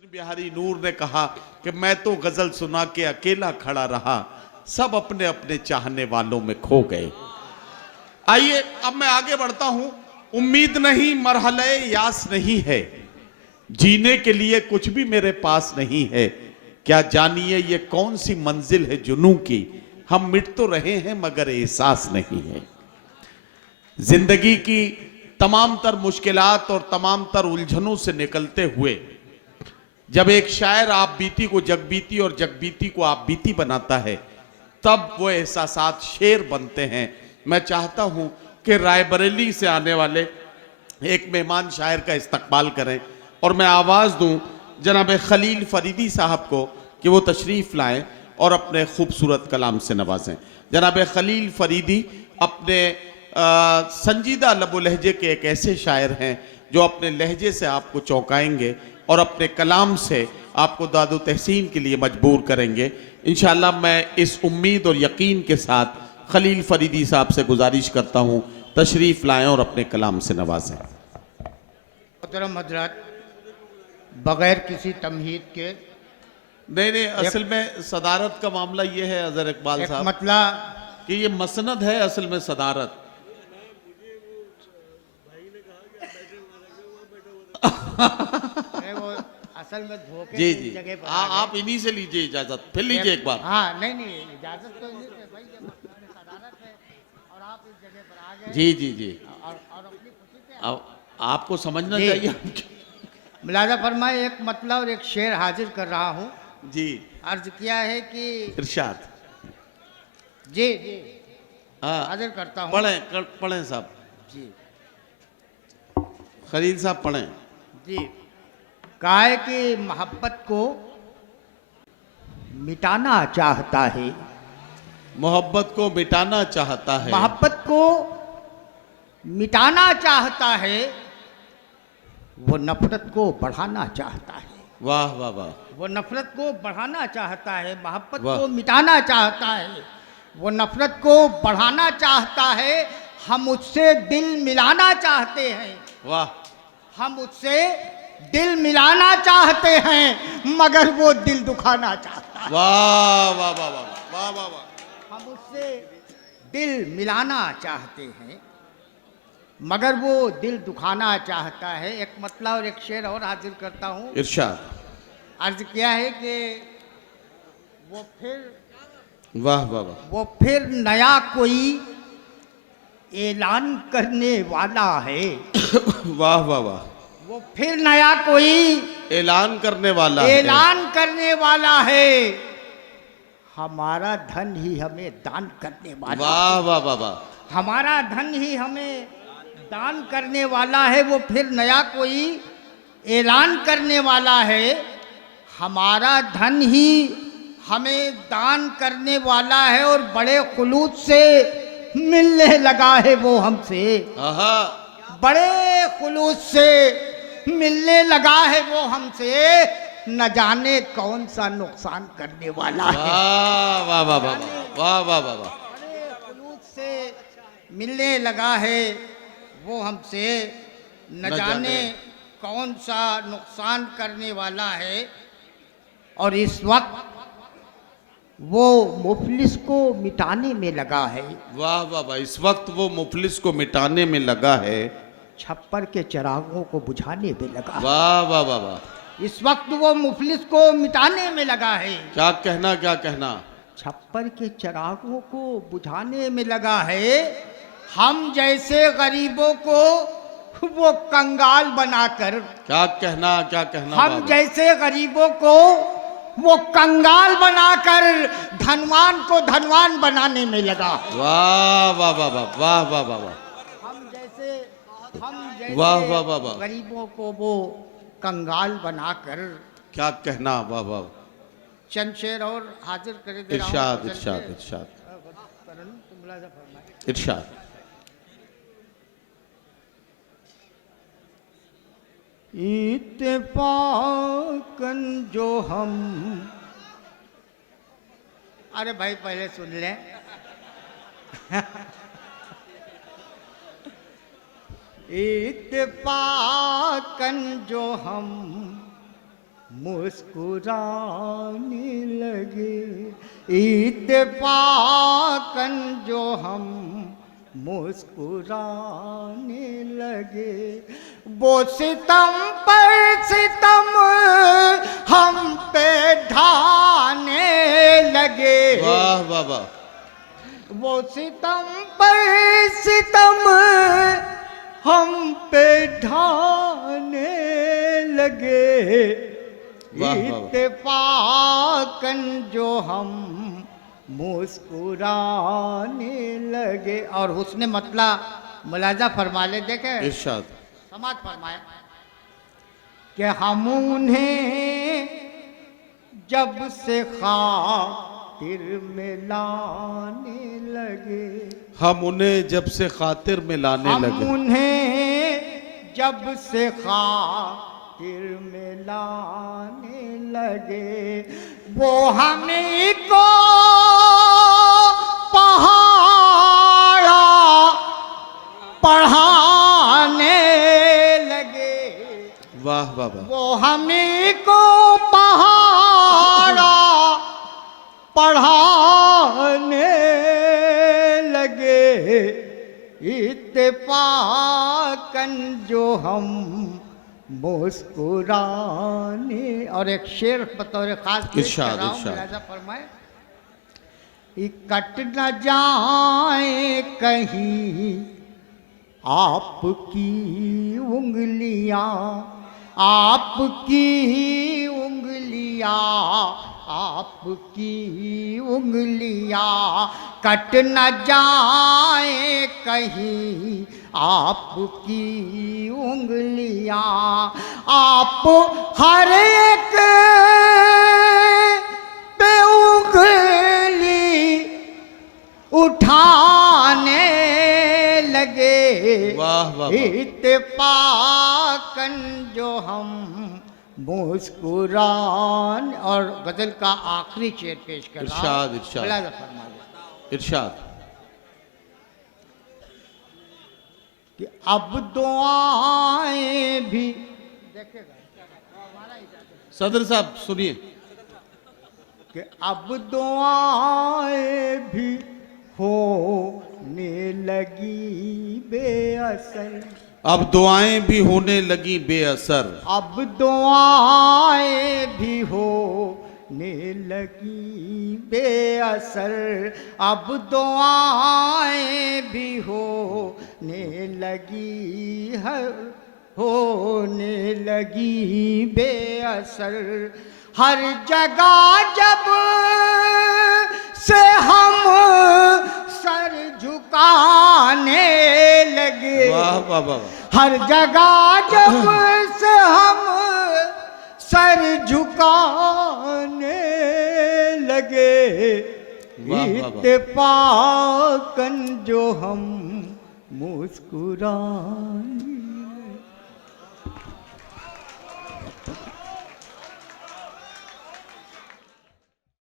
कृष्ण बिहारी नूर ने कहा कि मैं तो गजल सुना के अकेला खड़ा रहा, सब अपने अपने चाहने वालों में खो गए। आइए अब मैं आगे बढ़ता हूं। उम्मीद नहीं मरहले यास नहीं है, जीने के लिए कुछ भी मेरे पास नहीं है। क्या जानिए ये कौन सी मंजिल है जुनूं की, हम मिट तो रहे हैं मगर एहसास नहीं है। जिंदगी की तमाम तर मुश्किलात और तमाम तर उलझनों से निकलते हुए जब एक शायर आप बीती को जगबीती और जगबीती को आप बीती बनाता है, तब वो एहसासात शेर बनते हैं। मैं चाहता हूं कि रायबरेली से आने वाले एक मेहमान शायर का इस्तकबाल करें और मैं आवाज दूं जनाब खलील फरीदी साहब को कि वो तशरीफ लाएं और अपने खूबसूरत कलाम से नवाजें। जनाब खलील फरीदी अपने संजीदा लबो लहजे के एक ऐसे शायर हैं जो अपने लहजे से आपको चौंकाएंगे और अपने कलाम से आपको दादो तहसीन के लिए मजबूर करेंगे। इंशाअल्लाह मैं इस उम्मीद और यकीन के साथ खलील फरीदी साहब से गुजारिश करता हूं, तशरीफ लाएं और अपने कलाम से नवाजें। मोहतरम हजरत, बगैर किसी तमहीद के नहीं, असल में सदारत का मामला ये है अजहर इकबाल साहब, मतलब कि ये मसनद है असल में सदारत। वो असल में धोखे जी की जी, जगह पर आप इन्हीं से लीजिए इजाजत, फिर लीजिए एक बार। हाँ नहीं इजाजत तो नहीं है भाई, जब सदारत है और आप इस जगह पर आ गए। जी जी जी, और अपनी खुशी से अब आपको समझना जी। चाहिए। मुलाजा फरमाए, एक मतलब और एक शेर हाजिर कर रहा हूँ। जी, अर्ज किया है कि इरशाद। जी जी हाँ, हाजिर करता हूँ। पढ़ें साहब, जी खलील साहब पढ़ें। जी, कहा है कि मोहब्बत को मिटाना चाहता है, मोहब्बत को मिटाना चाहता है, मोहब्बत को मिटाना चाहता है, वो नफरत को बढ़ाना चाहता है। वाह वाह वाह, वो नफरत को बढ़ाना चाहता है, मोहब्बत वाह। को मिटाना चाहता है, वो नफरत को बढ़ाना चाहता है। हम उससे दिल मिलाना चाहते हैं, वाह हम उससे दिल मिलाना चाहते हैं, मगर वो दिल दुखाना चाहता है। वाह वाह वाह वाह वाह वाह वाह, हम उससे दिल मिलाना चाहते हैं, मगर वो दिल दुखाना चाहता है। एक मतलब और एक शेर और हाजिर करता हूँ। इरशाद। अर्ज किया है कि वो फिर वाह वाह वाह, वो फिर नया कोई ऐलान करने वाला है, वाह वाह वाह, वो फिर नया कोई ऐलान करने वाला है, ऐलान करने वाला है, हमारा धन ही हमें दान करने वाला, वाह वाह वाह वाह, हमारा धन ही हमें दान करने वाला है। वो फिर नया कोई ऐलान करने वाला है, हमारा धन ही हमें दान करने वाला है, और बड़े खुलूस से मिलने लगा है वो हमसे, आहा, बड़े खुलूस से मिलने लगा है वो हमसे, न जाने कौन सा नुकसान करने वाला है। वाह वाह वाह वाह वाह वाह वाह वाह, बड़े खुलूस से मिलने लगा है वो हमसे, न जाने कौन सा नुकसान करने वाला है। और इस वक्त वो मुफलिस को मिटाने में लगा है, वाह वाह वाह, इस वक्त वो मुफलिस को मिटाने में लगा है, छप्पर के चिरागों को बुझाने में लगा है। वाह वाह वाह वाह, इस वक्त वो मुफलिस को मिटाने में लगा है, क्या कहना क्या कहना, छप्पर के चिरागों को बुझाने में लगा है। हम जैसे गरीबों को वो कंगाल बनाकर, क्या कहना क्या कहना, हम बाबा। जैसे गरीबों को वो कंगाल बनाकर धनवान को धनवान बनाने में लगा। वाह वाह वाह वाह वाह वाह वाह वाह, हम जैसे वाह वाह वाह वाह, गरीबों को वो कंगाल बनाकर, क्या कहना, वाह वाह, चंद शेर और हाजिर करे दे रहा हूं। इरशाद इरशाद इरशाद इरशाद। इत्तेफाकन जो हम, अरे भाई पहले सुन लें। इत्तेफाकन जो हम मुस्कुराने लगे, इत्तेफाकन जो हम मुस्कुराने लगे, वो सितम पर सितम हम पे ढाने लगे, वाह वाह वाह, वो सितम पर सितम हम पे ढाने लगे, वाह, वाह, वाह। इत्तेफाकन जो हम मुस्कुराने लगे। और उसने मतला मुलाजा फरमा ले, देखे इरशाद। समाज फरमाए कि हम उन्हें जब से खातिर में लाने लगे, हम उन्हें जब से खातिर में लाने हम लगे, उन्हें जब से खातिर में लाने लगे, वो हमें को पहाड़ा पढ़ाने लगे, वाह वाह वाह, वो हमें को पहाड़ा पढ़ाने लगे, इत्तेफाकन जो हम मुस्कुराने। और एक शेर बतौर खास पेश कर इरशाद, रहा हूं, इरशाद। मुलाजा फरमाए, कट न जाए कहीं आपकी उंगलियां, आपकी उंगलियां, आपकी उंगलियां कट न जाए कहीं आपकी उंगलियां, आप हर एक पे उंगली उठाने लगे, वाह वाह वाह, इत्तेफाकन जो हम मुस्कुरान। और गजल का आखिरी शेर पेश कर रहा हूं, इरशाद, इरशाद। मुलाजा फरमा ले इरशाद। कि अब दुआएं भी, देखेगा सदर साहब सुनिए, कि अब दुआएं भी होने लगी बेअसर, अब दुआएं भी होने लगी बेअसर, अब दुआएं भी होने लगी बेअसर, अब दुआएं भी होने लगी है, होने लगी बेअसर, हर जगह जब से हम सर झुकाने लगे, वाह वाह वाह, हर जगह जब से हम सर झुकाने लगे, वाह, वाह, वाह। इत्तेफाकन जो हम मुस्कुराने